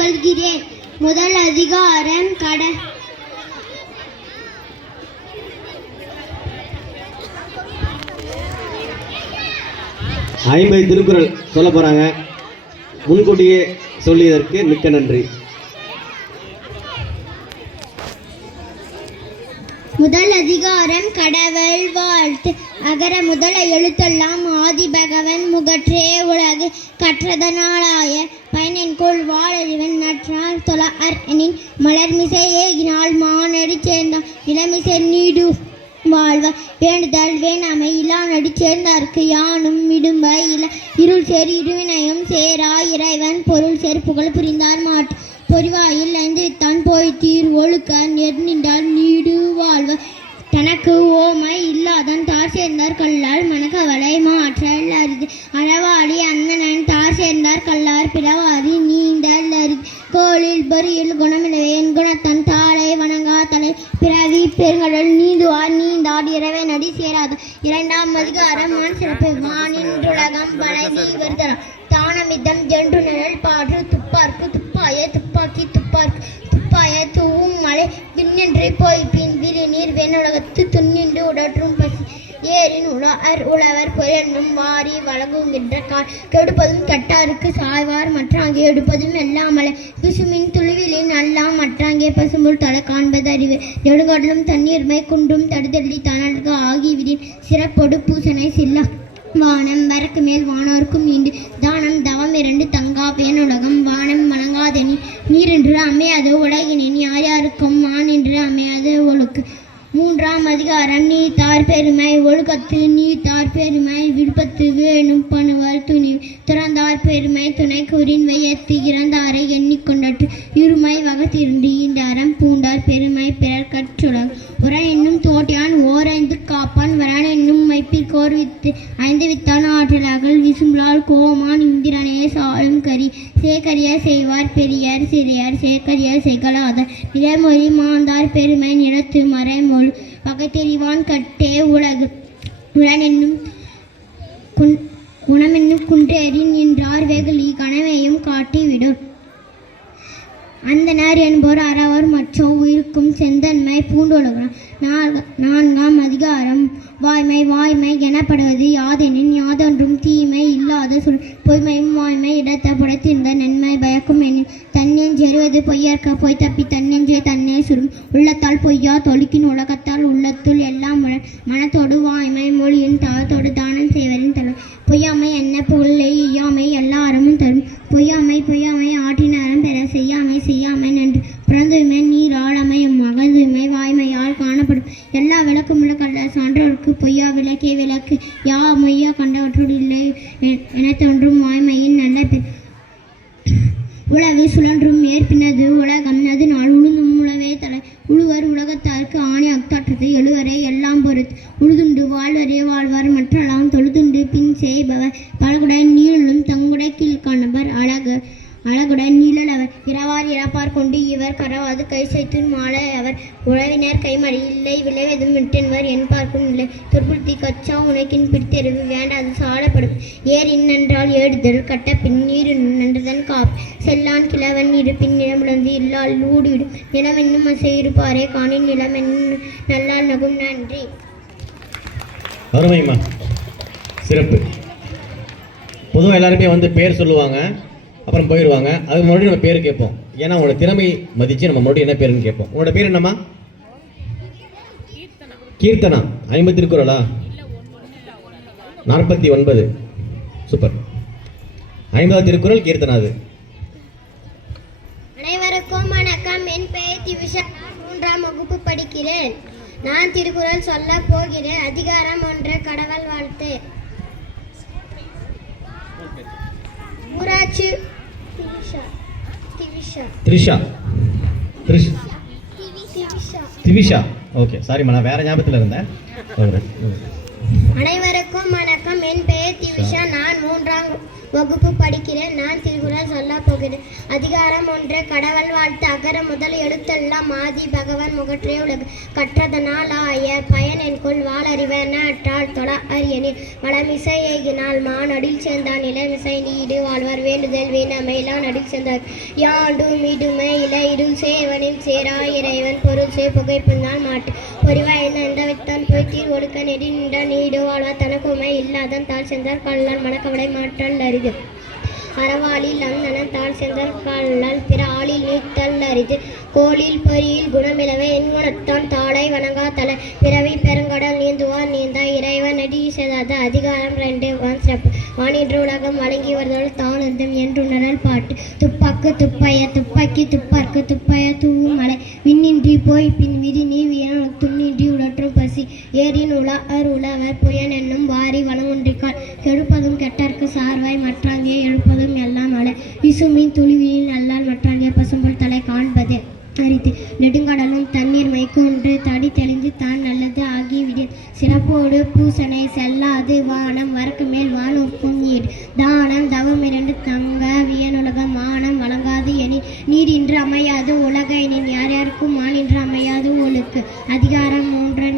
சொல்கிறேன். முதல் அதிகாரம் கட. ஐம்பது திருக்குறள் சொல்ல போறாங்க. முன்கூட்டியே சொல்லியதற்கு மிக்க நன்றி. முதல் அதிகாரம் கடவுள் வாழ்த்து. அகர முதல எழுத்தெல்லாம் ஆதி பகவன் முகற்றே உலகு கற்றதனாலாய பயனென்கோள் வாழறிவன் நற்றால் தொல அர் எனின் மலர்மிசை ஏகினால் மானடி சேர்ந்தான். இளமிசை நீடு வாழ்வ வேண்டுதல் வேணாமை இலா நடி சேர்ந்தார்க்கு யானும் இடும்ப இல இருள் சேர் இருவினையும் சேரா இறைவன் பொருள் சேர் புகழ் புரிந்தார் மாட்டு. பொறிவாயில் ஐந்து வித்தான் போய் தீர் ஒழுக்க நெற் நீடு வாழ்வ தனக்கு ஓமை இல்லாதான் தார் சேர்ந்தார் கல்லால் மனக்கவலை மாற்றல் அரிது அளவாளி அண்ணனன் தார் சேர்ந்தார் கல்லார் பிறவாரி நீண்டல் அரிது கோளில் பொறியில் குணமில்லை என் குணத்தன் தாளை வணங்கா தலை. பிறவி பெருங்கடல் நீந்துவார் நீந்தார் இரவே நடி சேராத. இரண்டாம் அதிகாரம் மான் சிறப்பு. மானின் உலகம் நீ வருதலாம் தானமிதம் ஜென்று நிழல் பாடு விண்ணென்று போய் பின் விரி நீர் வெண்ணுலகத்து துண்ணின்று உடற்றும் பசி. ஏரின் உலர் உழவர் புயலும் வாரி வழங்குகின்ற கால். கெடுப்பதும் கெட்டாருக்கு சாய்வார் மற்றாங்கே எடுப்பதும் எல்லாமலை பிசுமின் துளுவிலின் அல்லாம் மற்றாங்கே பசும்புல் தலை காண்பது அறிவு. நெடுங்காட்டிலும் தண்ணீர்மை குன்றும் தடுதள்ளி தனக்கு ஆகிவிடின். சிறப்பொடு பூசனை சில்லா. வானம் வரக்கு மேல் வானோர்க்கும் ஈண்டு தானம் தவம் இரண்டு தங்கா பேனுலகம். வானம் வணங்காதெனி நீரென்று அமையாது உலகினின் யார் யாருக்கும் மானின்று அமையாது ஒழுக்கு. மூன்றாம் அதிகாரம் நீ தார் பெருமை ஒழுக்கத்து நீ தார் பெருமை விருப்பத்து வேணும் பணுவர் துணி துறந்தார் பெருமை துணை கூறின் வையத்து இறந்தாரை எண்ணிக்கொண்டற்று இருமை வகத்திருந்து இந்த அறம் பூண்டார் பெருமை பிறர் கற்றுடன் உரன் என்னும் தோட்டியான் ஓரைந்து காப்பான். வரான் என்னும் மைப்பிற்கோர் வித்து விசும்பலால் இந்திரனே சாலும் கரி. சேகரிய செய்வார் பெரியார் சிறியார் சேகரிய செய்கலாதார் நிலமொழி மாந்தார் பெருமை நிலத்து மறைமொழி. பகைத்தெறிவான் கட்டே உலகு. உலனென்னும் குன் குணமென்னும் குன்றேறி நின்றார் வெகுளி கனவையும் காட்டிவிடும் அந்தனர் என்போர் அறவர் மற்றோ உயிருக்கும் செந்தன்மை பூண்டுலகம் நான்காம் அதிகாரம். வாய்மை வாய்மை எனப்படுவது யாதெனின் யாதொன்றும் தீமை இல்லாத சொல். பொய்மையும் வாய்மை இடத்த புடத்திருந்த நன்மை பயக்கும் எனின் தன்னேன் செருவது பொய்யற்க பொய் தப்பி தன்னெஞ்சே தன்னே சுரும். உள்ளத்தால் பொய்யா தொழுக்கின் உலகத்தால் உள்ளத்துள் எல்லாம் மனத்தோடு வாய்மை மொழியின் தாளத்தோடு தானம் செய்வரின் தலை பொய்யாமை என்ன பொருளை யா கண்டவற்றோடு இல்லை. என தோன்றும் வாய்மையின் நல்ல பெ- சுழன்றும் ஏற்பினது உலகம். அது நாள் உழுதும் உழவே தலை உழுவர் உலகத்தார்க்கு ஆணை அக்தாற்றத்தை எழுவரை எல்லாம் பொறுத்து உழுதுண்டு வாழ்வரே வாழ்வார். மற்றெல்லாம் தொழுதுண்டு பின் செய்பவர். பலகுடன் நீளும் தங்குடை கீழ் காணவர் அழகு அழகுடன் நீழலவர் இரவார் இறப்பார் கொண்டு இவர் கரவாது கை செய்து மாலை அவர் உழவினர் கைமடி இல்லை விளைவதும் விட்டென்வர் என் பார்க்கும் இல்லை. துர்புத்தி கச்சா உனக்கின் பிடித்தெருவு வேண்டாது சாடப்படும் ஏர் இன்னென்றால் ஏடுதல் கட்ட பின் நன்றதன் நன்றுதன் காப். செல்லான் கிழவன் இருப்பின் நிலமுழந்து இல்லால் ஊடிவிடும். நிலமென்னும் அசை இருப்பாரே காணின் நிலமென் நல்லால் நகும் நன்றி. அருமைம்மா. சிறப்பு. பொதுவாக எல்லாருமே வந்து பேர் சொல்லுவாங்க. அப்புறம் போயிடுவாங்க. அதுக்கு மறுபடியும் நம்ம பேர் கேட்போம். ஏன்னா உங்களோட திறமை மதித்து நம்ம மறுபடியும் என்ன பேருன்னு கேட்போம். உங்களோட பேர் என்னம்மா? கீர்த்தனா. ஐம்பது திருக்குறளா நாற்பத்தி ஒன்பது சூப்பர். ஐம்பதாவது திருக்குறள் கீர்த்தனா அது. அனைவருக்கும் வணக்கம். என் பெயர் திவிஷா. மூன்றாம் வகுப்பு படிக்கிறேன். நான் திருக்குறள் சொல்ல போகிறேன். அதிகாரம் ஒன்று கடவுள் வாழ்த்து. ஊராட்சி த்ரிஷா த்ரிஷ் திவிஷா ஓகே சாரிம்மா நான் வேற ஞாபகத்தில் இருந்தேன். அனைவருக்கும் வகுப்பு படிக்கிறேன் நான் திருக்குறள் சொல்ல போகிறேன் அதிகாரம் ஒன்று கடவுள் வாழ்த்து அகர முதல் எழுத்தெல்லாம் ஆதி பகவான் முகற்றே உலகு. கற்றதனால் ஆய பயன் என்கொள் வாளறிவன் அற்றால் தொட அரியனில் வளமிசை ஏகினால் மானடில் சேர்ந்தான் இளமிசை நீடு வாழ்வார் வேண்டுதல் வீணமையிலான் அடில் சேர்ந்தார். யாண்டும் இடுமை இலை இருள் சேவனில் சேரா இறைவன் பொருள் சே புகைப்பினால் மாட்டு. பொறிவாய் எந்த வித்தான் போய் தீர் ஒடுக்க நெடி நின்ற நீடு வாழ்வார் தனக்குமை இல்லாதன் தாழ் சென்றார் கல்லால் மணக்கவடை மாற்றல் அரிது அறவாளில் அந்தனன் தான் சென்றார் பிற ஆளில் நீத்தல் அரிது. கோளில் பொறியில் குணமிலவே என் குணத்தான் தாளை வணங்கா தலை பிறவி பெருங்கடல் நீந்துவார் நீந்தா இறைவன் நடி செய்தாத அதிகாரம் ரெண்டு. வான் சிறப்பு. வானின்று உலகம் வழங்கி வருதல் தானந்தம் என்று உணரல் பாட்டு. துப்பாக்கு துப்பைய துப்பாக்கி துப்பார்க்கு துப்பைய தூவும் மலை. விண்ணின்றி போய் பின் விதி நீ வீரன் துண்ணின்றி உடற்றும் பசி. ஏரின் உலா அர் உலவர் புயன் என்னும் வாரி வளமுன்றிக்கால் அலை விசுமின் அல்லால் மற்றாங்கே பசும்புல் தலை காண்பது அரிது நெடுங்கடலும் தண்ணீர் மைக்கொன்று தடி தெளிந்து தான் நல்லது ஆகிவிடும் சிறப்போடு பூசனை செல்லாது வானம் வரக்கு மேல் வானோக்கும் நீர். தானம் தவம் இரண்டு தங்க வியனுலகம் மானம் வழங்காது எனி. நீர் இன்று அமையாது உலக எனின் யார் யாருக்கும் மான் இன்று அமையாது ஒழுக்கு. அதிகாரம் மூன்று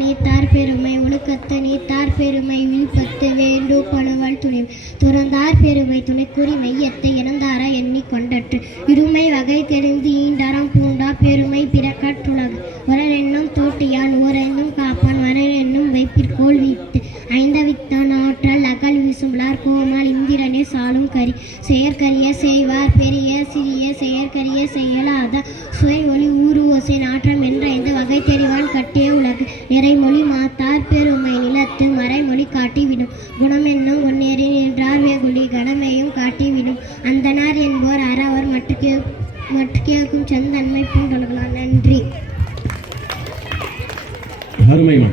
பெருமை ஒழுக்கத்து பெருமை விழுப்பத்து வேண்டு பழுவாள் துணை. துறந்தார் பெருமை துணை துணைக்குறி மையத்தை இறந்தாரா எண்ணி கொண்டற்று. இருமை வகை தெரிந்து ஈண்டாரம் பூண்டா பெருமை பிற கற்றுலகு வரர் என்னும் தோட்டியான் ஓரென்னும் காப்பான் வரர் என்னும் வைப்பிற்கோள் வீத்து. ஐந்தவித்தான் ஆற்றல் அகல் வீசும்லார் கோமால் இந்திரனே சாலும் கரி. செயற்கரிய செய்வார் பெரிய சிறிய செயற்கரிய செயலாத. சுவை ஒளி ஊறு ஓசை நாற்றம் என்ற ஐந்து வகை தெரிவான் கட்டிய உலகு. நிறைமொழி மாத்தார் காட்டிவிடும். குணம் என்னும் ஒன்னேறி நின்றார் வெகுளி கணமையும் காட்டிவிடும். அந்தனார் என்போர் அறவர் மற்ற மற்ற கேட்கும் செந்தன்மை பூண்டொழுகலாம். நன்றி. அருமைமா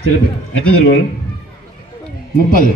சிறப்பு. எத்தனை முப்பது.